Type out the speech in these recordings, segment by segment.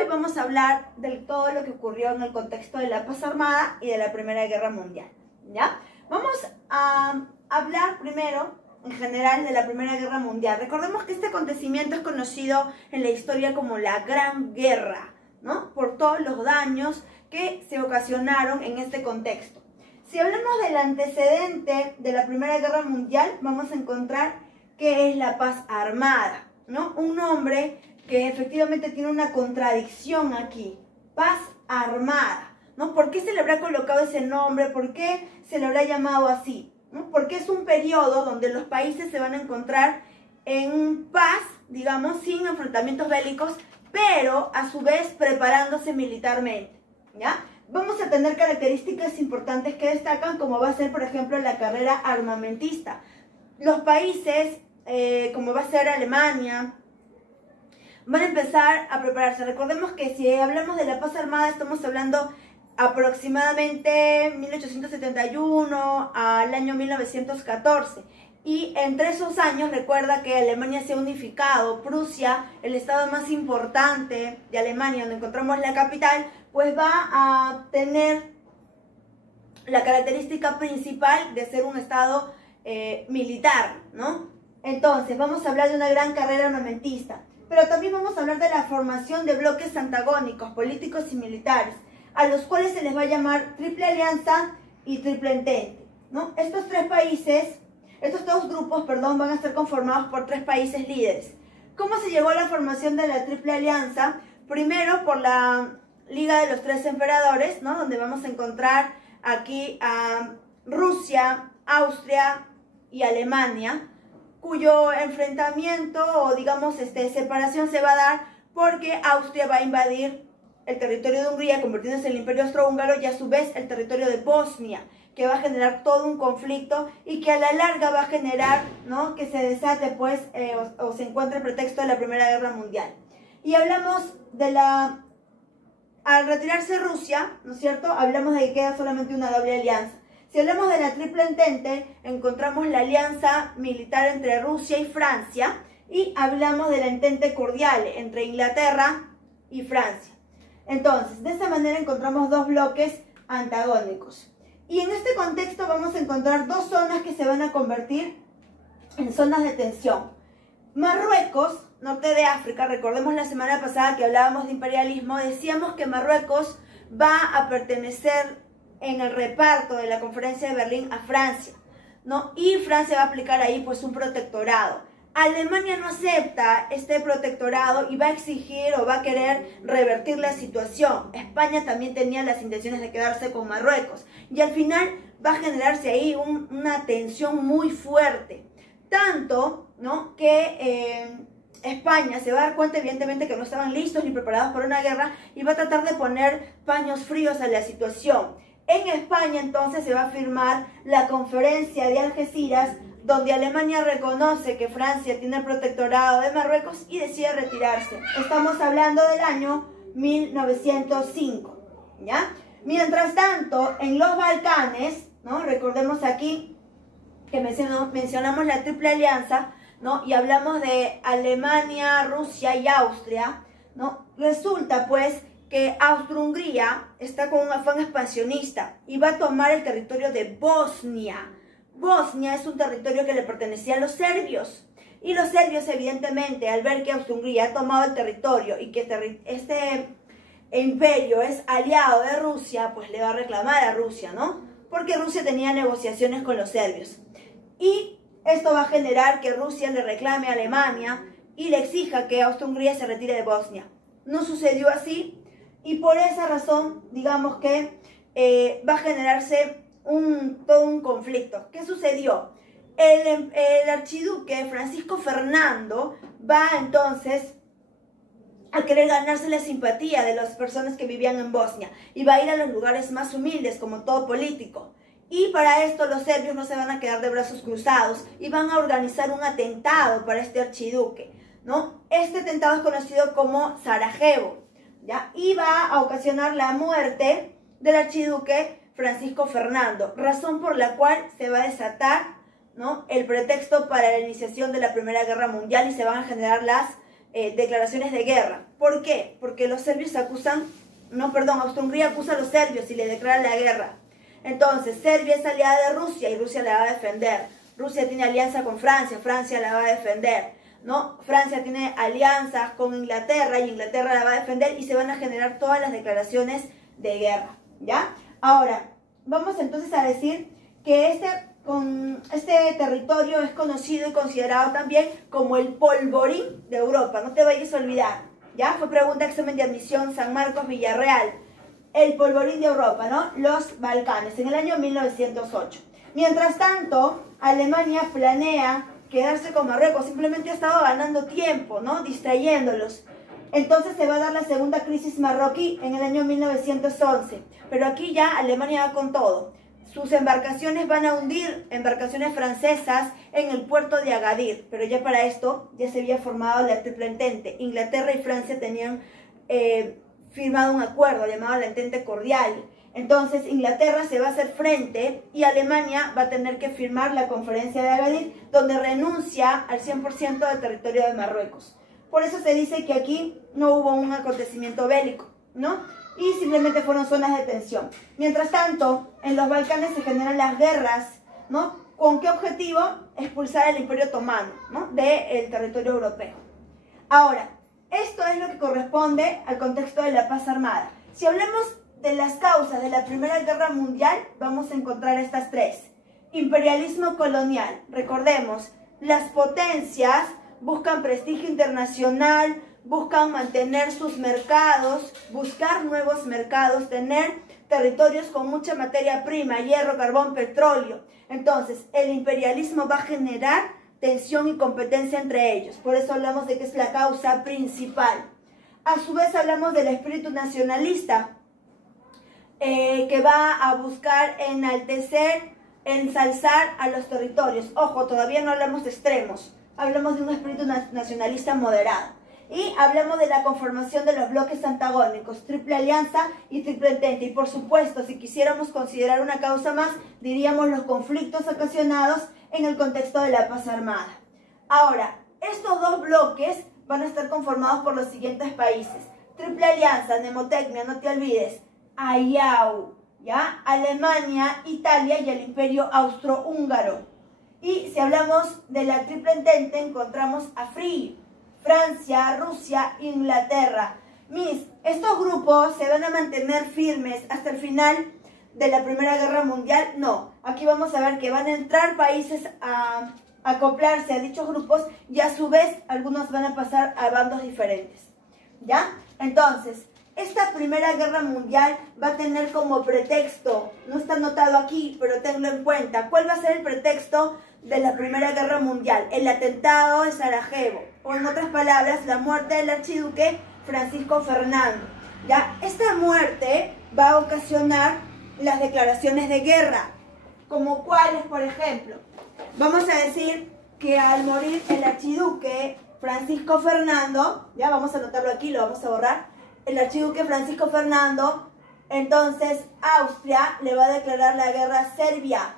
hoy vamos a hablar de todo lo que ocurrió en el contexto de la paz armada y de la Primera Guerra Mundial, ¿ya? Vamos a hablar primero, en general, de la Primera Guerra Mundial. Recordemos que este acontecimiento es conocido en la historia como la Gran Guerra, ¿no? Por todos los daños que se ocasionaron en este contexto. Si hablamos del antecedente de la Primera Guerra Mundial, vamos a encontrar que es la paz armada, ¿no? Un nombre que efectivamente tiene una contradicción aquí, paz armada, ¿no? ¿Por qué se le habrá colocado ese nombre? ¿Por qué se le habrá llamado así? ¿No? Porque es un periodo donde los países se van a encontrar en paz, digamos, sin enfrentamientos bélicos, pero a su vez preparándose militarmente, ¿ya? Vamos a tener características importantes que destacan, como va a ser, por ejemplo, la carrera armamentista. Los países, como va a ser Alemania, van a empezar a prepararse. Recordemos que si hablamos de la paz armada, estamos hablando aproximadamente 1871 al año 1914. Y entre esos años, recuerda que Alemania se ha unificado. Prusia, el estado más importante de Alemania, donde encontramos la capital, pues va a tener la característica principal de ser un estado militar, ¿no? Entonces, vamos a hablar de una gran carrera armamentista. Pero también vamos a hablar de la formación de bloques antagónicos, políticos y militares, a los cuales se les va a llamar Triple Alianza y Triple Entente, ¿no? Estos dos grupos, van a estar conformados por tres países líderes. ¿Cómo se llegó a la formación de la Triple Alianza? Primero por la Liga de los Tres Emperadores, ¿no? Donde vamos a encontrar aquí a Rusia, Austria y Alemania, cuyo enfrentamiento o digamos separación se va a dar porque Austria va a invadir el territorio de Hungría, convirtiéndose en el Imperio Austrohúngaro, y a su vez el territorio de Bosnia, que va a generar todo un conflicto y que a la larga va a generar, ¿no?, que se desate pues o se encuentre el pretexto de la Primera Guerra Mundial. Y hablamos de al retirarse Rusia, ¿no es cierto?, hablamos de que queda solamente una doble alianza. Si hablamos de la Triple Entente, encontramos la alianza militar entre Rusia y Francia, y hablamos de la Entente Cordial entre Inglaterra y Francia. Entonces, de esta manera encontramos dos bloques antagónicos. Y en este contexto vamos a encontrar dos zonas que se van a convertir en zonas de tensión. Marruecos, norte de África, recordemos la semana pasada que hablábamos de imperialismo, decíamos que Marruecos va a pertenecer en el reparto de la Conferencia de Berlín a Francia, ¿no? Y Francia va a aplicar ahí pues un protectorado. Alemania no acepta este protectorado y va a exigir o va a querer revertir la situación. España también tenía las intenciones de quedarse con Marruecos. Y al final va a generarse ahí una tensión muy fuerte. Tanto, ¿no?, que España se va a dar cuenta evidentemente que no estaban listos ni preparados para una guerra y va a tratar de poner paños fríos a la situación. En España entonces se va a firmar la Conferencia de Algeciras, donde Alemania reconoce que Francia tiene el protectorado de Marruecos y decide retirarse. Estamos hablando del año 1905, ¿ya? Mientras tanto, en los Balcanes, ¿no?, recordemos aquí que mencionamos la Triple Alianza, ¿no?, y hablamos de Alemania, Rusia y Austria, ¿no? Resulta pues que Austro-Hungría está con un afán expansionista y va a tomar el territorio de Bosnia. Bosnia es un territorio que le pertenecía a los serbios. Y los serbios, evidentemente, al ver que Austria-Hungría ha tomado el territorio y que este imperio es aliado de Rusia, pues le va a reclamar a Rusia, ¿no? Porque Rusia tenía negociaciones con los serbios. Y esto va a generar que Rusia le reclame a Alemania y le exija que Austria-Hungría se retire de Bosnia. No sucedió así y por esa razón, digamos que va a generarse todo un conflicto. ¿Qué sucedió? El archiduque Francisco Fernando va entonces a querer ganarse la simpatía de las personas que vivían en Bosnia y va a ir a los lugares más humildes como todo político. Y para esto los serbios no se van a quedar de brazos cruzados y van a organizar un atentado para este archiduque, ¿no? Este atentado es conocido como Sarajevo, ¿ya? Y va a ocasionar la muerte del archiduque Francisco Fernando, razón por la cual se va a desatar, ¿no?, el pretexto para la iniciación de la Primera Guerra Mundial y se van a generar las declaraciones de guerra. ¿Por qué? Porque los serbios Austria-Hungría acusa a los serbios y le declara la guerra. Entonces, Serbia es aliada de Rusia y Rusia la va a defender. Rusia tiene alianza con Francia, Francia la va a defender, ¿no? Francia tiene alianzas con Inglaterra y Inglaterra la va a defender y se van a generar todas las declaraciones de guerra, ¿ya? Ahora, vamos entonces a decir que este territorio es conocido y considerado también como el polvorín de Europa, no te vayas a olvidar, ¿ya? Fue pregunta examen de admisión San Marcos Villarreal, el polvorín de Europa, ¿no? Los Balcanes, en el año 1908. Mientras tanto, Alemania planea quedarse con Marruecos, simplemente ha estado ganando tiempo, ¿no? Distrayéndolos. Entonces se va a dar la segunda crisis marroquí en el año 1911, pero aquí ya Alemania va con todo. Sus embarcaciones van a hundir embarcaciones francesas en el puerto de Agadir, pero ya para esto ya se había formado la Triple Entente. Inglaterra y Francia tenían firmado un acuerdo llamado la Entente Cordial. Entonces Inglaterra se va a hacer frente y Alemania va a tener que firmar la Conferencia de Agadir, donde renuncia al 100% del territorio de Marruecos. Por eso se dice que aquí no hubo un acontecimiento bélico, ¿no? Y simplemente fueron zonas de tensión. Mientras tanto, en los Balcanes se generan las guerras, ¿no? ¿Con qué objetivo? Expulsar al Imperio Otomano, ¿no? Del territorio europeo. Ahora, esto es lo que corresponde al contexto de la paz armada. Si hablamos de las causas de la Primera Guerra Mundial, vamos a encontrar estas tres. Imperialismo colonial. Recordemos, las potencias buscan prestigio internacional, buscan mantener sus mercados, buscar nuevos mercados, tener territorios con mucha materia prima, hierro, carbón, petróleo. Entonces, el imperialismo va a generar tensión y competencia entre ellos. Por eso hablamos de que es la causa principal. A su vez hablamos del espíritu nacionalista, que va a buscar enaltecer, ensalzar a los territorios. Ojo, todavía no hablamos de extremos, hablamos de un espíritu nacionalista moderado. Y hablamos de la conformación de los bloques antagónicos, Triple Alianza y Triple Entente. Y por supuesto, si quisiéramos considerar una causa más, diríamos los conflictos ocasionados en el contexto de la paz armada. Ahora, estos dos bloques van a estar conformados por los siguientes países. Triple Alianza, mnemotecnia, no te olvides. IAU, ¿ya? Alemania, Italia y el Imperio Austrohúngaro. Y si hablamos de la Triple Entente, encontramos a Francia, Rusia, Inglaterra. ¿Estos grupos se van a mantener firmes hasta el final de la Primera Guerra Mundial? No. Aquí vamos a ver que van a entrar países a acoplarse a dichos grupos y a su vez algunos van a pasar a bandos diferentes, ¿ya? Entonces, esta Primera Guerra Mundial va a tener como pretexto, no está anotado aquí, pero tenlo en cuenta, ¿cuál va a ser el pretexto de la Primera Guerra Mundial? El atentado de Sarajevo, o en otras palabras, la muerte del archiduque Francisco Fernando. ¿Ya? Esta muerte va a ocasionar las declaraciones de guerra, como cuáles, por ejemplo. Vamos a decir que al morir el archiduque Francisco Fernando, ya vamos a anotarlo aquí, lo vamos a borrar, el archiduque Francisco Fernando, entonces Austria le va a declarar la guerra a Serbia,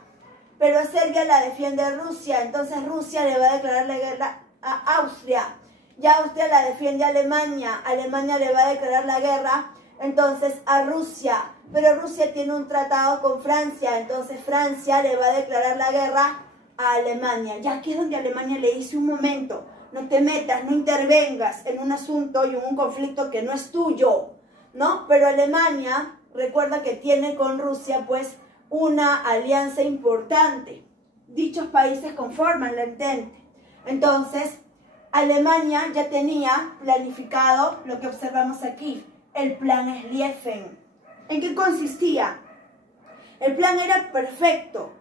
pero a Serbia la defiende Rusia, entonces Rusia le va a declarar la guerra a Austria, ya Austria la defiende Alemania, Alemania le va a declarar la guerra entonces a Rusia, pero Rusia tiene un tratado con Francia, entonces Francia le va a declarar la guerra a Alemania. Ya aquí es donde Alemania le dice: un momento, no te metas, no intervengas en un asunto y en un conflicto que no es tuyo, ¿no? Pero Alemania, recuerda que tiene con Rusia pues una alianza importante. Dichos países conforman la Entente. Entonces, Alemania ya tenía planificado lo que observamos aquí, el plan Schlieffen. ¿En qué consistía? El plan era perfecto.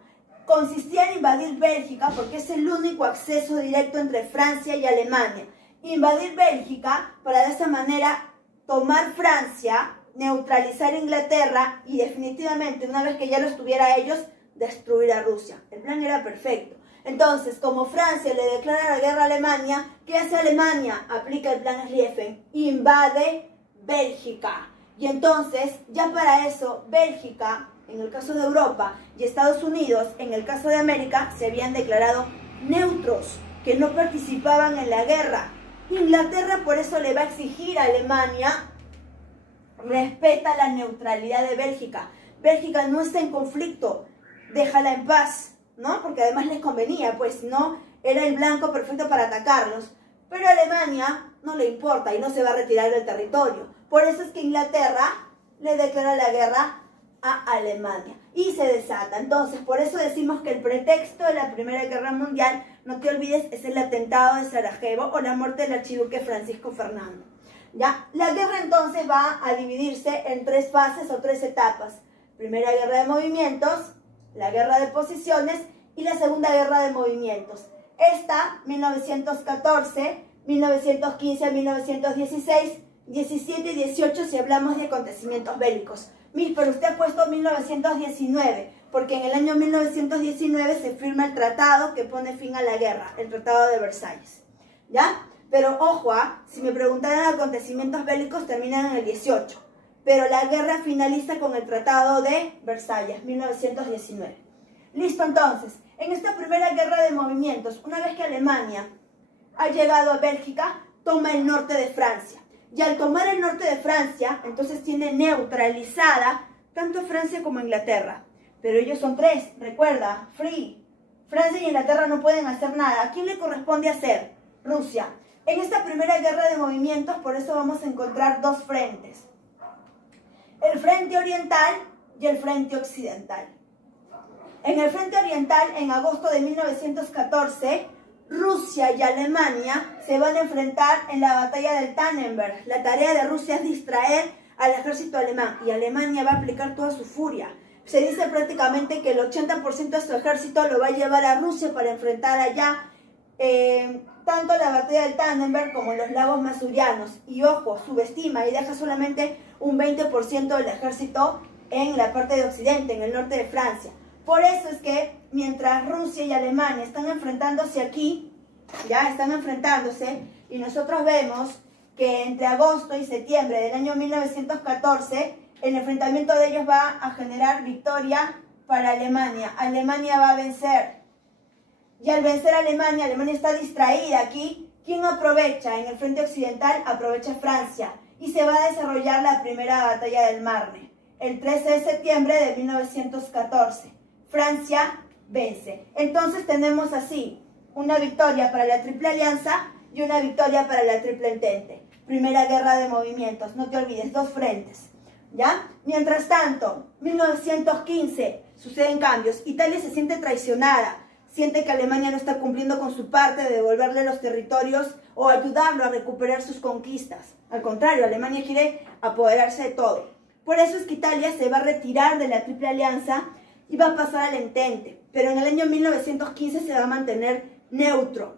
Consistía en invadir Bélgica porque es el único acceso directo entre Francia y Alemania. Invadir Bélgica para de esa manera tomar Francia, neutralizar Inglaterra y definitivamente, una vez que ya los tuviera ellos, destruir a Rusia. El plan era perfecto. Entonces, como Francia le declara la guerra a Alemania, ¿qué hace Alemania? Aplica el plan Schlieffen, invade Bélgica. Y entonces, ya para eso, Bélgica, en el caso de Europa, y Estados Unidos, en el caso de América, se habían declarado neutros, que no participaban en la guerra. Inglaterra por eso le va a exigir a Alemania, respeta la neutralidad de Bélgica. Bélgica no está en conflicto, déjala en paz, ¿no? Porque además les convenía, pues no era el blanco perfecto para atacarlos. Pero a Alemania no le importa y no se va a retirar del territorio. Por eso es que Inglaterra le declara la guerra a Alemania y se desata. Entonces, por eso decimos que el pretexto de la Primera Guerra Mundial, no te olvides, es el atentado de Sarajevo o la muerte del archiduque Francisco Fernando. ¿Ya? La guerra entonces va a dividirse en 3 fases o 3 etapas. Primera guerra de movimientos, la guerra de posiciones y la segunda guerra de movimientos. Esta, 1914, 1915 a 1916, 17 y 18 si hablamos de acontecimientos bélicos. Pero usted ha puesto 1919, porque en el año 1919 se firma el tratado que pone fin a la guerra, el Tratado de Versalles. ¿Ya? Pero ojo, si me preguntaran acontecimientos bélicos terminan en el 18, pero la guerra finaliza con el Tratado de Versalles, 1919. Listo, entonces, en esta primera guerra de movimientos, una vez que Alemania ha llegado a Bélgica, toma el norte de Francia. Y al tomar el norte de Francia, entonces tiene neutralizada tanto Francia como Inglaterra. Pero ellos son 3, recuerda, free. Francia y Inglaterra no pueden hacer nada. ¿A quién le corresponde hacer? Rusia. En esta primera guerra de movimientos, por eso vamos a encontrar 2 frentes. El frente oriental y el frente occidental. En el frente oriental, en agosto de 1914, Rusia y Alemania se van a enfrentar en la batalla del Tannenberg. La tarea de Rusia es distraer al ejército alemán y Alemania va a aplicar toda su furia. Se dice prácticamente que el 80% de su ejército lo va a llevar a Rusia para enfrentar allá tanto la batalla del Tannenberg como los lagos masurianos. Y ojo, subestima y deja solamente un 20% del ejército en la parte de Occidente, en el norte de Francia. Por eso es que mientras Rusia y Alemania están enfrentándose aquí, ya están enfrentándose, y nosotros vemos que entre agosto y septiembre del año 1914, el enfrentamiento de ellos va a generar victoria para Alemania. Alemania va a vencer. Y al vencer a Alemania, Alemania está distraída aquí. ¿Quién aprovecha? En el frente occidental aprovecha Francia. Y se va a desarrollar la primera batalla del Marne, el 13 de septiembre de 1914. Francia vence. Entonces tenemos así una victoria para la Triple Alianza y una victoria para la Triple Entente. Primera guerra de movimientos, no te olvides, 2 frentes. ¿Ya? Mientras tanto, 1915, suceden cambios. Italia se siente traicionada, siente que Alemania no está cumpliendo con su parte de devolverle los territorios o ayudarlo a recuperar sus conquistas. Al contrario, Alemania quiere apoderarse de todo. Por eso es que Italia se va a retirar de la Triple Alianza y va a pasar al Entente. Pero en el año 1915 se va a mantener neutro.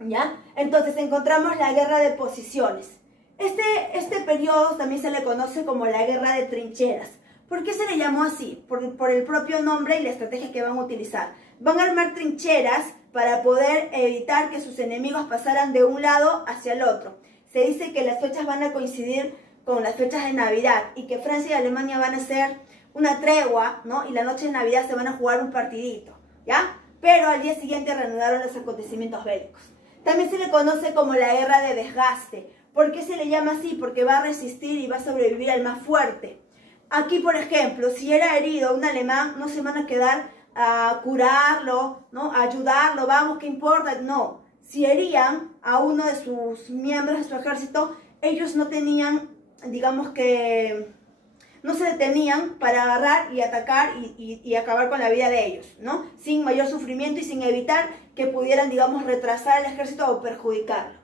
¿Ya? Entonces encontramos la guerra de posiciones. Este periodo también se le conoce como la guerra de trincheras. ¿Por qué se le llamó así? Por el propio nombre y la estrategia que van a utilizar. Van a armar trincheras para poder evitar que sus enemigos pasaran de un lado hacia el otro. Se dice que las fechas van a coincidir con las fechas de Navidad y que Francia y Alemania van a hacer una tregua, ¿no? Y la noche de Navidad se van a jugar un partidito, ¿ya? Pero al día siguiente reanudaron los acontecimientos bélicos. También se le conoce como la guerra de desgaste. ¿Por qué se le llama así? Porque va a resistir y va a sobrevivir al más fuerte. Aquí, por ejemplo, si era herido un alemán, no se van a quedar a curarlo, ¿no? A ayudarlo, vamos, ¿qué importa? No. Si herían a uno de sus miembros de su ejército, ellos no tenían, digamos que, no se detenían para agarrar y atacar y acabar con la vida de ellos, ¿no? Sin mayor sufrimiento y sin evitar que pudieran, digamos, retrasar al ejército o perjudicarlo.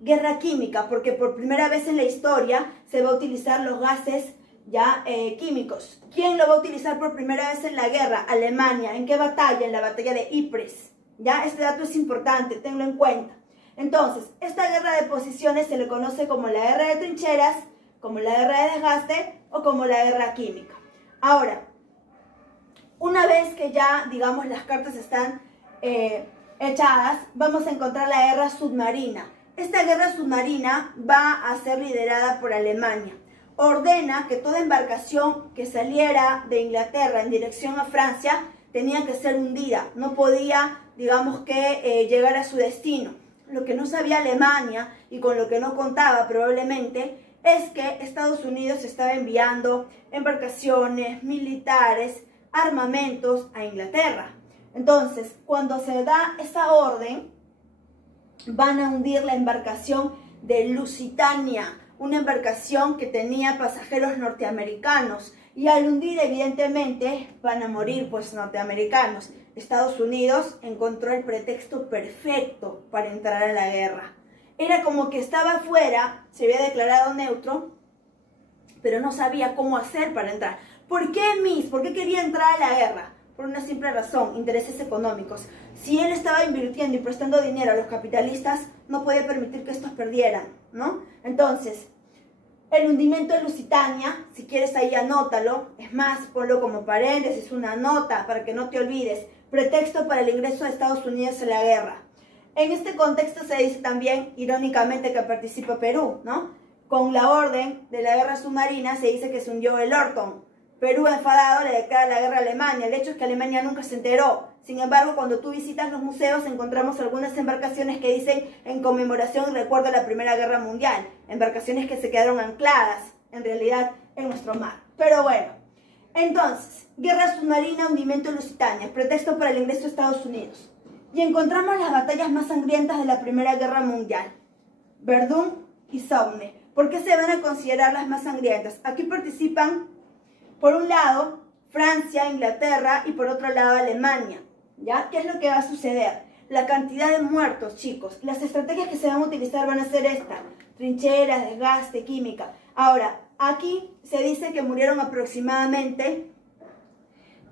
Guerra química, porque por primera vez en la historia se va a utilizar los gases ya químicos. ¿Quién lo va a utilizar por primera vez en la guerra? Alemania. ¿En qué batalla? En la batalla de Ypres. Ya, este dato es importante, tenlo en cuenta. Entonces, esta guerra de posiciones se le conoce como la guerra de trincheras, como la guerra de desgaste o como la guerra química. Ahora, una vez que ya, digamos, las cartas están echadas, vamos a encontrar la guerra submarina. Esta guerra submarina va a ser liderada por Alemania. Ordena que toda embarcación que saliera de Inglaterra en dirección a Francia tenía que ser hundida, no podía, digamos que, llegar a su destino. Lo que no sabía Alemania y con lo que no contaba probablemente es que Estados Unidos estaba enviando embarcaciones militares, armamentos a Inglaterra. Entonces, cuando se da esa orden, van a hundir la embarcación de Lusitania, una embarcación que tenía pasajeros norteamericanos. Y al hundir, evidentemente, van a morir pues norteamericanos. Estados Unidos encontró el pretexto perfecto para entrar a la guerra. Era como que estaba afuera, se había declarado neutro, pero no sabía cómo hacer para entrar. ¿Por qué, Miss? ¿Por qué quería entrar a la guerra? Por una simple razón, intereses económicos. Si él estaba invirtiendo y prestando dinero a los capitalistas, no podía permitir que estos perdieran, ¿no? Entonces, el hundimiento de Lusitania, si quieres ahí anótalo, es más, ponlo como paréntesis, una nota para que no te olvides, pretexto para el ingreso de Estados Unidos en la guerra. En este contexto se dice también, irónicamente, que participa Perú, ¿no? Con la orden de la guerra submarina se dice que se hundió el Orton. Perú, enfadado, le declara la guerra a Alemania. El hecho es que Alemania nunca se enteró. Sin embargo, cuando tú visitas los museos, encontramos algunas embarcaciones que dicen en conmemoración y recuerdo a la Primera Guerra Mundial. Embarcaciones que se quedaron ancladas, en realidad, en nuestro mar. Pero bueno, entonces, guerra submarina, hundimiento de Lusitania, pretexto para el ingreso de Estados Unidos. Y encontramos las batallas más sangrientas de la Primera Guerra Mundial. Verdún y Somme. ¿Por qué se van a considerar las más sangrientas? Aquí participan, por un lado, Francia, Inglaterra y por otro lado Alemania. ¿Ya? ¿Qué es lo que va a suceder? La cantidad de muertos, chicos. Las estrategias que se van a utilizar van a ser estas. Trincheras, desgaste, química. Ahora, aquí se dice que murieron aproximadamente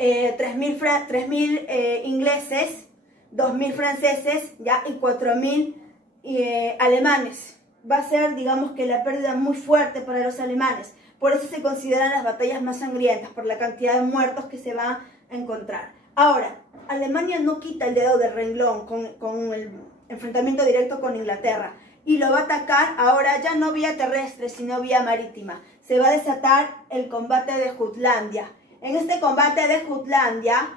3.000 ingleses, 2.000 franceses, ¿ya? Y 4.000 alemanes. Va a ser, digamos, que la pérdida muy fuerte para los alemanes. Por eso se consideran las batallas más sangrientas, por la cantidad de muertos que se va a encontrar. Ahora, Alemania no quita el dedo del renglón con el enfrentamiento directo con Inglaterra. Y lo va a atacar ahora ya no vía terrestre, sino vía marítima. Se va a desatar el combate de Jutlandia. En este combate de Jutlandia,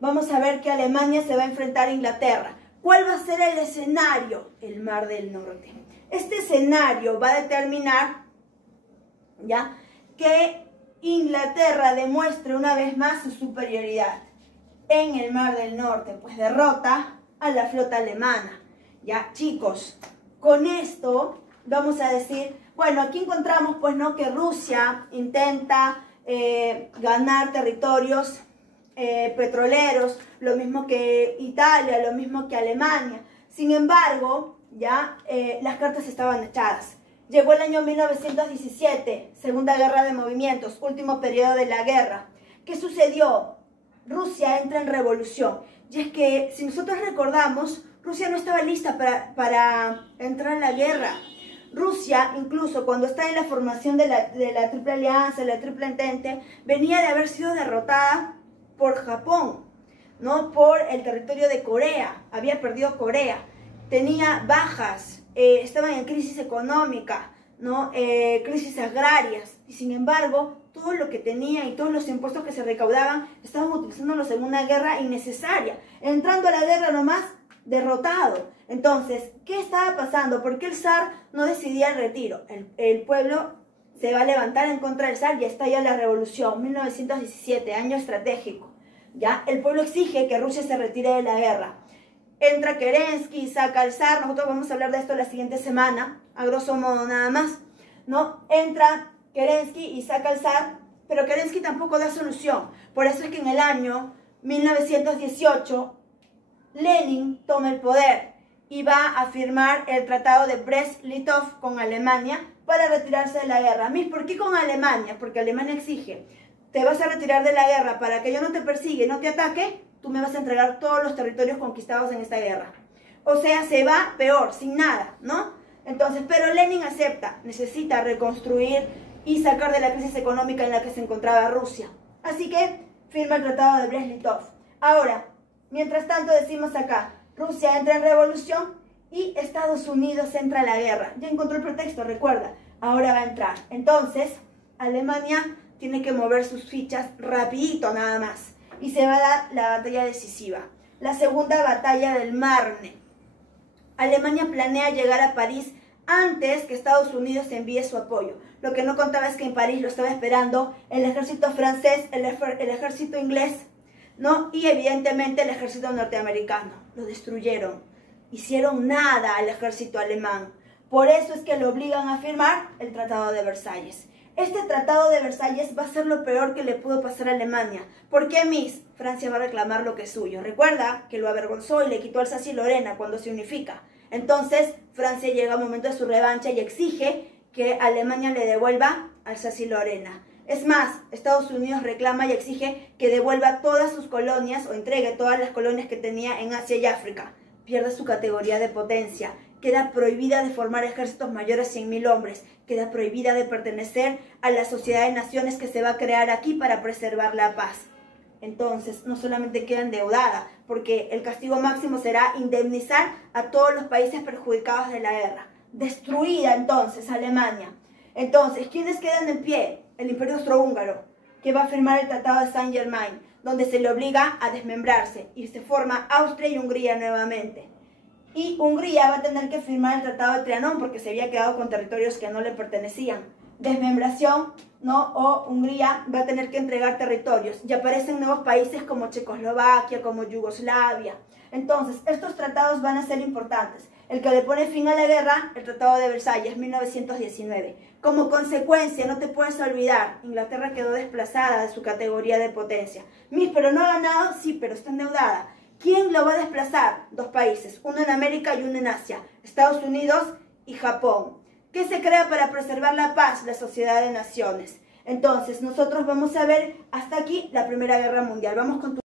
vamos a ver que Alemania se va a enfrentar a Inglaterra. ¿Cuál va a ser el escenario? El Mar del Norte. Este escenario va a determinar, ¿ya?, que Inglaterra demuestre una vez más su superioridad en el Mar del Norte, pues derrota a la flota alemana. Ya, chicos, con esto vamos a decir, bueno, aquí encontramos pues no que Rusia intenta ganar territorios petroleros, lo mismo que Italia, lo mismo que Alemania. Sin embargo, ya las cartas estaban echadas. Llegó el año 1917, Segunda Guerra de Movimientos, último periodo de la guerra. ¿Qué sucedió? Rusia entra en revolución. Y es que, si nosotros recordamos, Rusia no estaba lista para entrar en la guerra. Rusia, incluso cuando está en la formación de la Triple Alianza, la Triple Entente, venía de haber sido derrotada por Japón, ¿no? Por el territorio de Corea. Había perdido Corea. Tenía bajas, estaban en crisis económica, ¿no? Crisis agrarias. Y sin embargo, todo lo que tenía y todos los impuestos que se recaudaban, estaban utilizándolos en una guerra innecesaria. Entrando a la guerra nomás, derrotado. Entonces, ¿qué estaba pasando? ¿Por qué el zar no decidía el retiro? El pueblo se va a levantar en contra del zar y estalla la revolución, 1917, año estratégico. ¿Ya? El pueblo exige que Rusia se retire de la guerra. Entra Kerensky, saca al zar, nosotros vamos a hablar de esto la siguiente semana, a grosso modo nada más, ¿no? Entra Kerensky y saca al zar, pero Kerensky tampoco da solución. Por eso es que en el año 1918, Lenin toma el poder y va a firmar el tratado de Brest-Litov con Alemania para retirarse de la guerra. ¿Por qué con Alemania? Porque Alemania exige, te vas a retirar de la guerra para que yo no te persiga y no te ataque, tú me vas a entregar todos los territorios conquistados en esta guerra. O sea, se va peor, sin nada, ¿no? Entonces, pero Lenin acepta, necesita reconstruir y sacar de la crisis económica en la que se encontraba Rusia. Así que firma el tratado de Brest-Litov. Ahora, mientras tanto decimos acá, Rusia entra en revolución y Estados Unidos entra a la guerra. Ya encontró el pretexto, recuerda, ahora va a entrar. Entonces, Alemania tiene que mover sus fichas rapidito nada más. Y se va a dar la batalla decisiva, la segunda batalla del Marne. Alemania planea llegar a París antes que Estados Unidos envíe su apoyo. Lo que no contaba es que en París lo estaba esperando el ejército francés, el ejército inglés, ¿no? Y evidentemente el ejército norteamericano. Lo destruyeron. Hicieron nada al ejército alemán. Por eso es que lo obligan a firmar el Tratado de Versalles. Este Tratado de Versalles va a ser lo peor que le pudo pasar a Alemania. ¿Por qué, Miss? Francia va a reclamar lo que es suyo. Recuerda que lo avergonzó y le quitó Alsacia y Lorena cuando se unifica. Entonces, Francia llega a un momento de su revancha y exige que Alemania le devuelva Alsacia y Lorena. Es más, Estados Unidos reclama y exige que devuelva todas sus colonias o entregue todas las colonias que tenía en Asia y África. Pierde su categoría de potencia. Queda prohibida de formar ejércitos mayores a 100.000 hombres. Queda prohibida de pertenecer a la sociedad de naciones que se va a crear aquí para preservar la paz. Entonces, no solamente queda endeudada, porque el castigo máximo será indemnizar a todos los países perjudicados de la guerra. Destruida entonces Alemania. Entonces, ¿quiénes quedan en pie? El Imperio Austrohúngaro, que va a firmar el Tratado de Saint-Germain, donde se le obliga a desmembrarse y se forma Austria y Hungría nuevamente. Y Hungría va a tener que firmar el Tratado de Trianón porque se había quedado con territorios que no le pertenecían. Desmembración, ¿no? O Hungría va a tener que entregar territorios. Y aparecen nuevos países como Checoslovaquia, como Yugoslavia. Entonces, estos tratados van a ser importantes. El que le pone fin a la guerra, el Tratado de Versalles, 1919. Como consecuencia, no te puedes olvidar, Inglaterra quedó desplazada de su categoría de potencia. Pero no ha ganado, sí, pero está endeudada. ¿Quién lo va a desplazar? Dos países, uno en América y uno en Asia, Estados Unidos y Japón. ¿Qué se crea para preservar la paz? La Sociedad de Naciones. Entonces, nosotros vamos a ver hasta aquí la Primera Guerra Mundial. Vamos con